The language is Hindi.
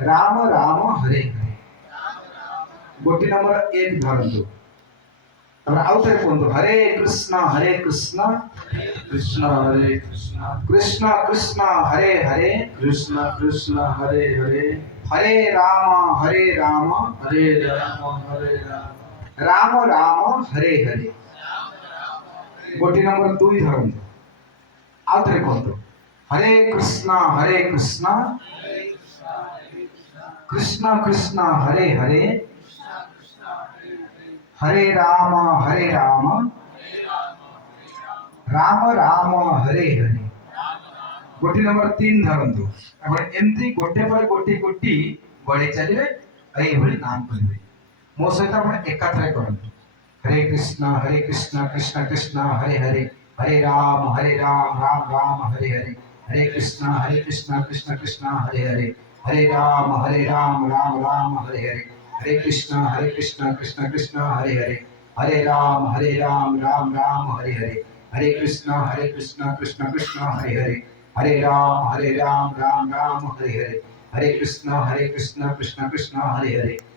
राम राम हरे हरे गोटी नंबर 1 धरतु तब आउ थे कहतु हरे कृष्ण कृष्ण हरे कृष्ण कृष्ण कृष्ण हरे हरे कृष्ण कृष्ण हरे हरे हरे राम हरे राम हरे राम राम राम हरे हरे गोटी नंबर 2 धरतु आउ थे कहतु हरे कृष्ण कृष्ण कृष्ण हरे हरे हरे राम राम राम हरे हरे गोटी नंबर 3 धरतु एमती गोटे पर गोटी बढ़े चलिए यही नाम करेंगे मो सहित आप एकाथरे करंतु हरे कृष्ण कृष्ण कृष्ण हरे हरे हरे राम राम राम हरे हरे हरे कृष्ण कृष्ण कृष्ण हरे हरे हरे राम राम राम हरे हरे हरे कृष्ण कृष्ण कृष्ण हरे हरे हरे राम राम राम हरे हरे हरे कृष्ण कृष्ण कृष्ण हरे हरे हरे राम राम राम हरे हरे हरे कृष्ण कृष्ण कृष्ण हरे हरे